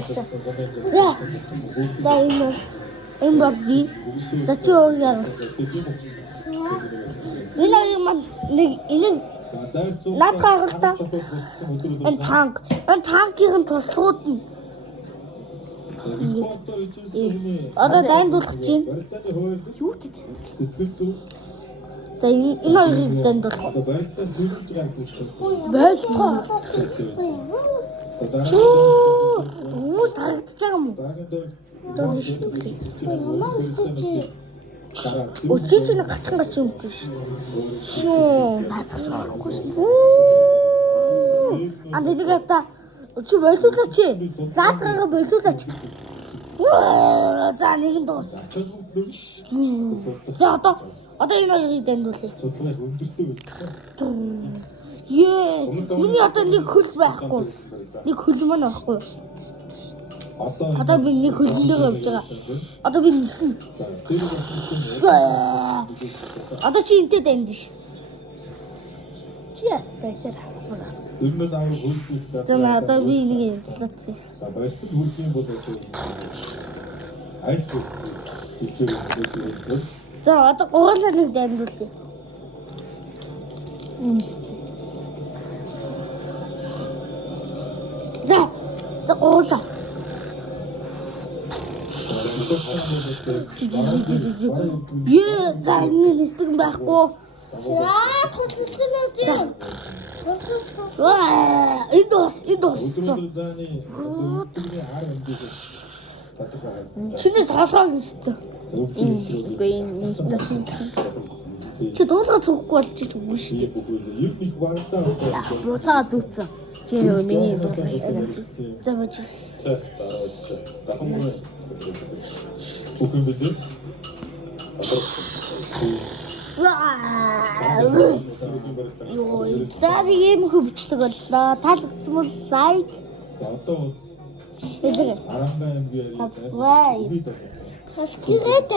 хийсэн. За энэ бол би. За чи өөр яа. Энэ над гаралтай. Энэ танкийн туслууд нь. Одоо дайндуулах чинь. Юу гэдэг вэ? За энэ хоёрыг дайндуулах. Байлцгаа. Хүмүүс тарагдаж байгаа юм уу? Өчигч нэг гачхан юм биш. Шүүн татах шооргүй шүү. Анд нэг та өчиг бойлуулаач. Заатгаага бойлуулаач. За нэг нь дуус. За одоо энэ хоёрыг дайндуулъя. Миний одоо нэг хөл байхгүй. Нэг хөл маань байхгүй. Одоо би нэг хөлөндөө явж байгаа. Одоо би нисэн. Одоо чи энтэй дайнд ш. Чи ястайсаар хаваа. Тэрнээс амар хөлсөж за. За одоо би нэг юм слот. За баярцаг хүрх юм бол айлт хэлбэр. За одоо гурлаа нэг дайндуулъя. За гурлаа. За энэ нэстэг байхгүй. Яа тусалсан үү? Энэ дос. Чиний саасаа нэстэ. Үгүй энэ чи дуулаа зүггүй бол чи үгүй шүү дээ. Ер нь их багтаа. Буцаа зүгцэн. Чи миний дуулаа хийсэн. За бач. Бүхэн бэлээ. Йоо, цаав юм хөвчдөг боллоо. Таалагдсан бол лайк. За одоо хэлээ. Арангаа аймгийн Subscribe.